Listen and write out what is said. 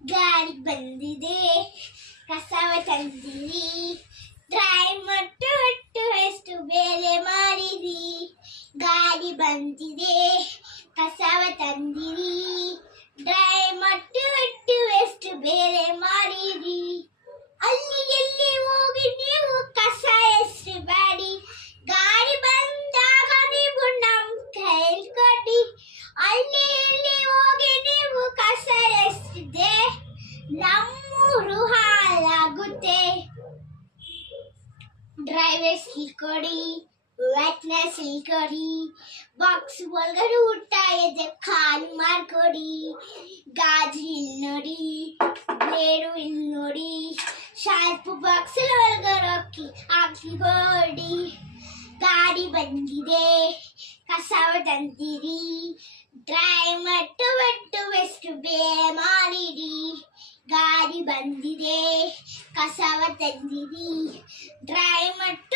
ಗಾಡಿ ಬಂದಿದೆ ಕಸವ ತಂದಿರಿ, ಟ್ರೈ ಮಟ್ಟು ಒಟ್ಟು ಎಷ್ಟು ಬೇರೆ ಮಾಡಿರಿ. ಗಾಡಿ ಬಂದಿದೆ ಕಸವ ತಂದಿರಿ, ಡ್ರೈ ಮಟ್ಟು ಒಟ್ಟು ಎಷ್ಟು ಬೇರೆ ಮಾಡಿರಿ. ಅಲ್ಲಿ ಎಲ್ಲಿ ಹೋಗಿ ನೀವು ಕಸ ಎಷ್ಟು ಬೇಡಿ, ಗಾಡಿ ಬಂದಾಗ ನೀವು ನಮ್ ಕೈಲ್ ಕೊಡಿ. ಅಲ್ಲಿ ಎಲ್ಲಿ ಹೋಗಿ ನೀವು ಕಸ ಎಷ್ಟಿದೆ, ನಮ್ಮೂರು ಹಾಳಾಗುತ್ತೆ. ಡ್ರೈವರ್ ಕೊಡಿ, ವೆಟ್ನೆಸ್ ಕೊಡಿ, ಬಾಕ್ಸ್ ಒಳಗಡೆ ಊಟ ಇದೆ ಖಾಲಿ ಮಾಡ್ಕೊಡಿ. ಗಾಜು ಇಲ್ಲಿ ನೋಡಿ, ಬ್ಲೇಡು ಇಲ್ಲಿ ನೋಡಿ, ಶಾರ್ಪು ಬಾಕ್ಸ್ ಒಳಗಡೆ ಹಾಕಿ ಕೊಡಿ. ಗಾಡಿ ಬಂದಿದೆ ಕಸವ ತಂದಿರಿ, ಡ್ರೈ ಮಟ್ಟು ಒಟ್ಟು ಎಷ್ಟು ಬೇರೆ ಮಾಡಿರಿ. ಗಾಡಿ ಬಂದಿದೆ ಕಸವ ತಂದಿರಿ, ಡ್ರೈ ಮಟ್ಟು